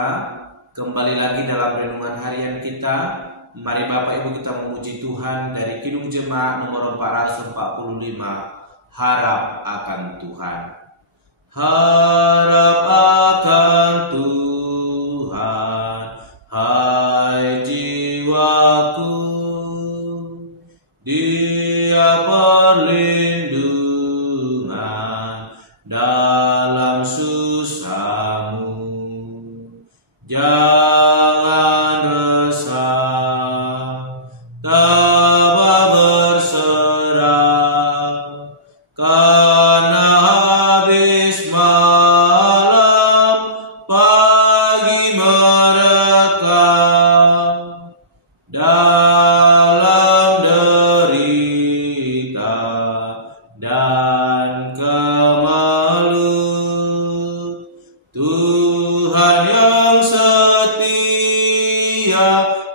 bersama kembali lagi dalam renungan harian kita. Mari Bapak Ibu kita memuji Tuhan dari Kidung Jemaat nomor 445, Harap akan Tuhan. Harap akan Tuhan, hai jiwaku, Dia perlindungan dalam susahmu. Jangan resah, tabah berserah, karena habis malam pagi mereka dalam derita dan kemelut. Tuhan yang setia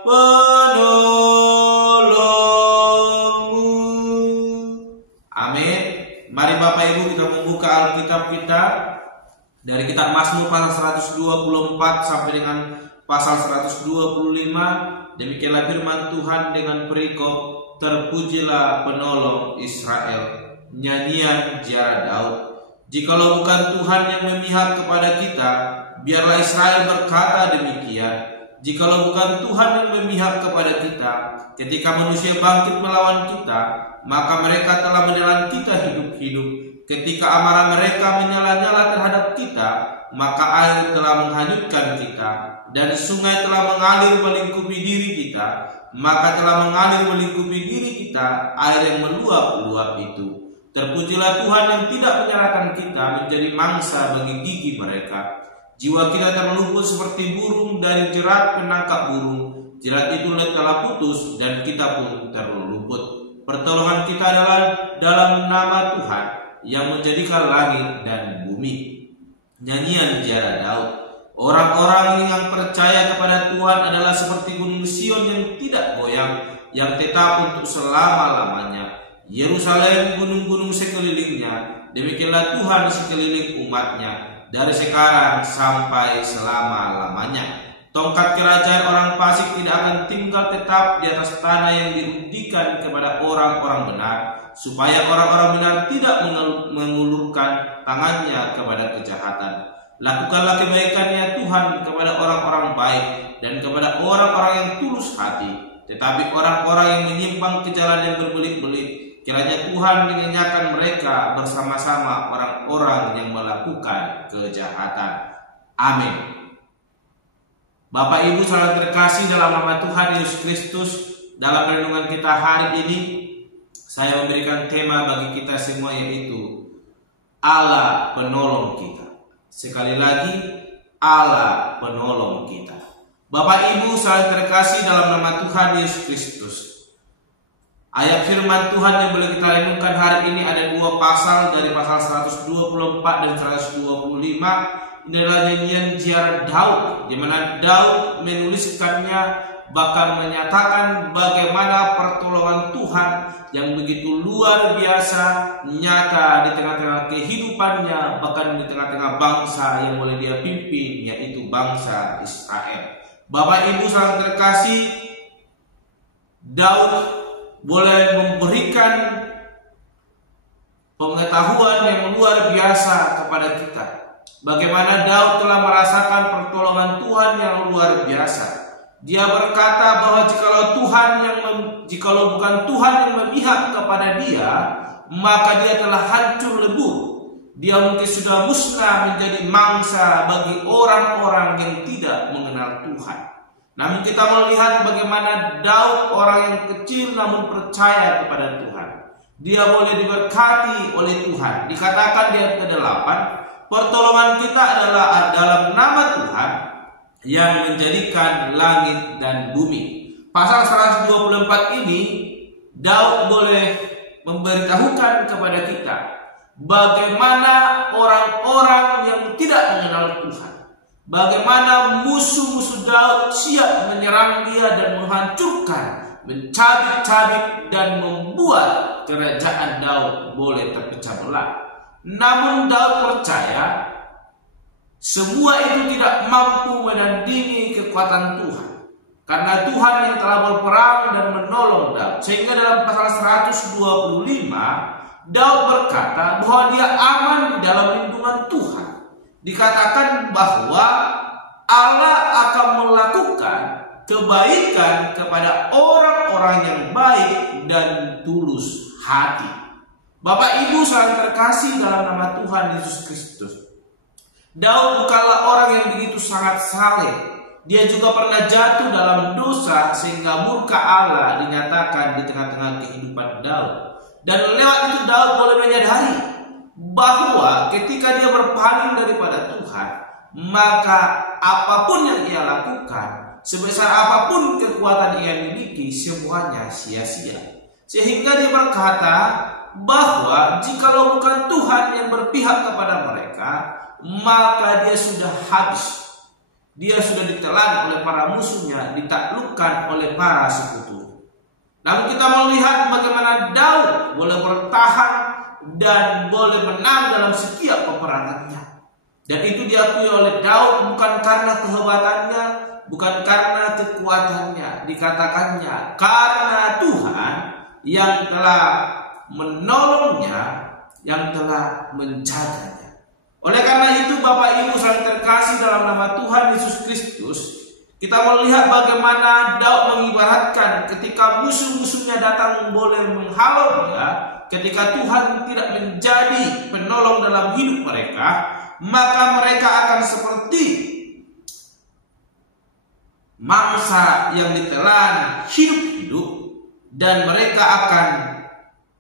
penolongmu. Amin. Mari Bapak Ibu kita membuka Alkitab kita dari kitab Mazmur pasal 124 sampai dengan pasal 125. Demikianlah firman Tuhan dengan perikop Terpujilah penolong Israel, nyanyian ziarah Daud. Jikalau bukan Tuhan yang memihak kepada kita, biarlah Israel berkata demikian. Jikalau bukan Tuhan yang memihak kepada kita, ketika manusia bangkit melawan kita, maka mereka telah menelan kita hidup-hidup. Ketika amarah mereka menyala-nyala terhadap kita, maka air telah menghanyutkan kita, dan sungai telah mengalir melingkupi diri kita. Maka telah mengalir melingkupi diri kita air yang meluap-luap itu. Terpujilah Tuhan yang tidak menyerahkan kita menjadi mangsa bagi gigi mereka. Jiwa kita terluput seperti burung dari jerat penangkap burung. Jerat itu telah putus dan kita pun terluput. Pertolongan kita adalah dalam nama Tuhan yang menjadikan langit dan bumi. Nyanyian ziarah Daud. Orang-orang yang percaya kepada Tuhan adalah seperti gunung Sion yang tidak goyang, yang tetap untuk selama-lamanya. Yerusalem, gunung-gunung sekelilingnya, demikianlah Tuhan sekeliling umatnya, dari sekarang sampai selama-lamanya. Tongkat kerajaan orang fasik tidak akan tinggal tetap di atas tanah yang dirundikan kepada orang-orang benar, supaya orang-orang benar tidak mengulurkan tangannya kepada kejahatan. Lakukanlah kebaikan ya Tuhan kepada orang-orang baik dan kepada orang-orang yang tulus hati. Tetapi orang-orang yang menyimpang ke jalan yang berbelit-belit, kiranya Tuhan menyenangkan mereka bersama-sama orang-orang yang melakukan kejahatan. Amin. Bapak Ibu saudara terkasih dalam nama Tuhan Yesus Kristus, dalam renungan kita hari ini saya memberikan tema bagi kita semua, yaitu Allah penolong kita. Sekali lagi, Allah penolong kita. Bapak Ibu saudara terkasih dalam nama Tuhan Yesus Kristus, ayat firman Tuhan yang boleh kita renungkan hari ini ada dua pasal, dari pasal 124 dan 125. Ini adalah nyanyian ziarah Daud, di mana Daud menuliskannya, bahkan menyatakan bagaimana pertolongan Tuhan yang begitu luar biasa nyata di tengah-tengah kehidupannya, bahkan di tengah-tengah bangsa yang boleh dia pimpin, yaitu bangsa Israel. Bapak Ibu saudara terkasih, Daud boleh memberikan pengetahuan yang luar biasa kepada kita. Bagaimana Daud telah merasakan pertolongan Tuhan yang luar biasa. Dia berkata bahwa jikalau bukan Tuhan yang memihak kepada dia, maka dia telah hancur lebur. Dia mungkin sudah musnah menjadi mangsa bagi orang-orang yang tidak mengenal Tuhan. Namun kita melihat bagaimana Daud, orang yang kecil namun percaya kepada Tuhan. Dia boleh diberkati oleh Tuhan. Dikatakan di ayat ke-8, pertolongan kita adalah dalam nama Tuhan yang menjadikan langit dan bumi. Pasal 124 ini Daud boleh memberitahukan kepada kita bagaimana orang-orang yang tidak mengenal Tuhan, bagaimana musuh-musuh Daud siap menyerang dia dan menghancurkan, mencabik-cabik dan membuat kerajaan Daud boleh terpecah belah. Namun Daud percaya semua itu tidak mampu kekuatan Tuhan. Karena Tuhan yang telah berperang dan menolong Daud. Sehingga dalam pasal 125, Daud berkata bahwa dia aman di dalam lindungan Tuhan. Dikatakan bahwa Allah akan melakukan kebaikan kepada orang-orang yang baik dan tulus hati. Bapak Ibu saling terkasih dalam nama Tuhan Yesus Kristus, Daud bukanlah orang yang begitu sangat saleh. Dia juga pernah jatuh dalam dosa sehingga murka Allah dinyatakan di tengah-tengah kehidupan Daud. Dan lewat itu Daud boleh menyadari bahwa ketika dia berpaling daripada Tuhan, maka apapun yang ia lakukan, sebesar apapun kekuatan ia miliki, semuanya sia-sia. Sehingga dia berkata bahwa jikalau bukan Tuhan yang berpihak kepada mereka, maka dia sudah habis. Dia sudah ditelan oleh para musuhnya, ditaklukkan oleh para sekutu. Lalu kita melihat bagaimana Daud boleh bertahan dan boleh menang dalam setiap peperangannya. Dan itu diakui oleh Daud bukan karena kehebatannya, bukan karena kekuatannya. Dikatakannya karena Tuhan yang telah menolongnya, yang telah menjaganya. Oleh karena itu Bapak Ibu saling terkasih dalam nama Tuhan Yesus Kristus, kita melihat bagaimana Daud mengibaratkan ketika musuh-musuhnya datang boleh menghalau dia, ketika Tuhan tidak menjadi penolong dalam hidup mereka, maka mereka akan seperti mangsa yang ditelan hidup-hidup, dan mereka akan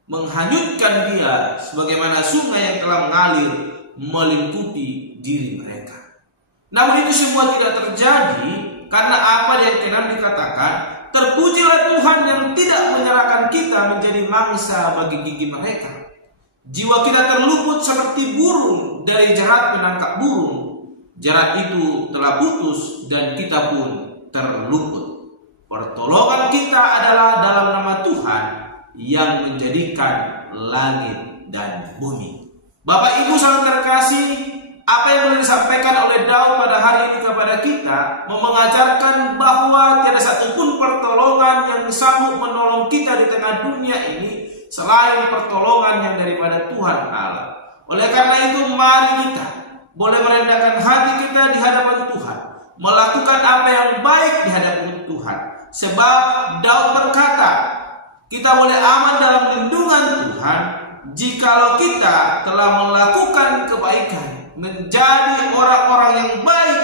menghanyutkan dia sebagaimana sungai yang telah mengalir melingkupi diri mereka. Namun itu semua tidak terjadi karena apa yang kenal dikatakan, terpujilah Tuhan yang tidak menyerahkan kita menjadi mangsa bagi gigi mereka. Jiwa kita terluput seperti burung dari jerat penangkap burung. Jerat itu telah putus dan kita pun terluput. Pertolongan kita adalah dalam nama Tuhan yang menjadikan langit dan bumi. Bapak Ibu saling terkasih, apa yang boleh disampaikan oleh Daud pada hari ini kepada kita mengajarkan bahwa tiada satupun pertolongan yang sanggup menolong kita di tengah dunia ini selain pertolongan yang daripada Tuhan Allah. Oleh karena itu mari kita boleh merendahkan hati kita di hadapan Tuhan, melakukan apa yang baik di hadapan Tuhan. Sebab Daud berkata, kita boleh aman dalam lindungan Tuhan jikalau kita telah melakukan kebaikan, menjadi orang-orang yang baik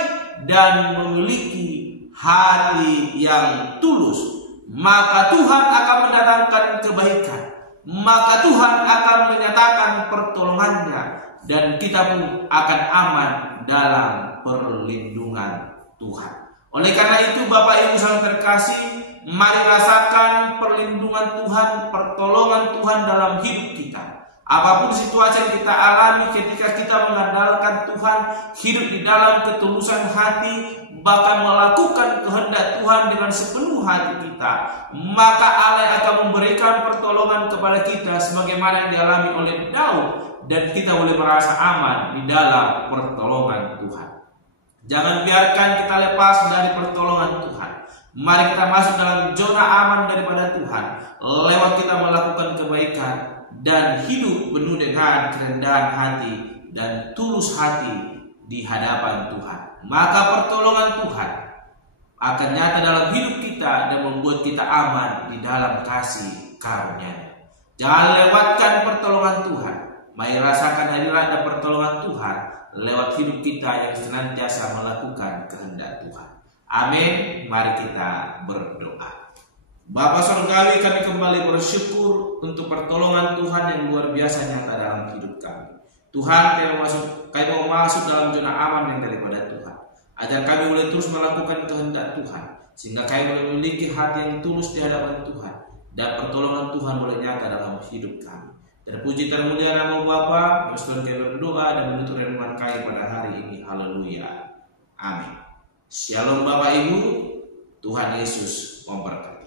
dan memiliki hati yang tulus, maka Tuhan akan mendatangkan kebaikan, maka Tuhan akan menyatakan pertolongannya, dan kita pun akan aman dalam perlindungan Tuhan. Oleh karena itu Bapak Ibu saling terkasih, mari rasakan perlindungan Tuhan, pertolongan Tuhan dalam hidup kita. Apapun situasi yang kita alami ketika kita mengandalkan Tuhan, hidup di dalam ketulusan hati, bahkan melakukan kehendak Tuhan dengan sepenuh hati kita, maka Allah akan memberikan pertolongan kepada kita sebagaimana yang dialami oleh Daud, dan kita boleh merasa aman di dalam pertolongan Tuhan. Jangan biarkan kita lepas dari pertolongan Tuhan. Mari kita masuk dalam zona aman daripada Tuhan lewat kita melakukan kebaikan dan hidup penuh dengan kerendahan hati dan tulus hati di hadapan Tuhan. Maka pertolongan Tuhan akan nyata dalam hidup kita dan membuat kita aman di dalam kasih karunia-Nya. Jangan lewatkan pertolongan Tuhan. Mari rasakan hadirat dan pertolongan Tuhan lewat hidup kita yang senantiasa melakukan kehendak Tuhan. Amin. Mari kita berdoa. Bapa Surgawi, kami kembali bersyukur untuk pertolongan Tuhan yang luar biasa nyata dalam hidup kami. Tuhan, kami mau masuk dalam zona aman yang daripada Tuhan, agar kami boleh terus melakukan kehendak Tuhan, sehingga kami boleh memiliki hati yang tulus di hadapan Tuhan, dan pertolongan Tuhan boleh nyata dalam hidup kami. Terpuji termulia nama Bapa, Tuhan kami berdoa dan menutup renungan kami pada hari ini. Haleluya. Amin. Shalom Bapak Ibu, Tuhan Yesus memberkati.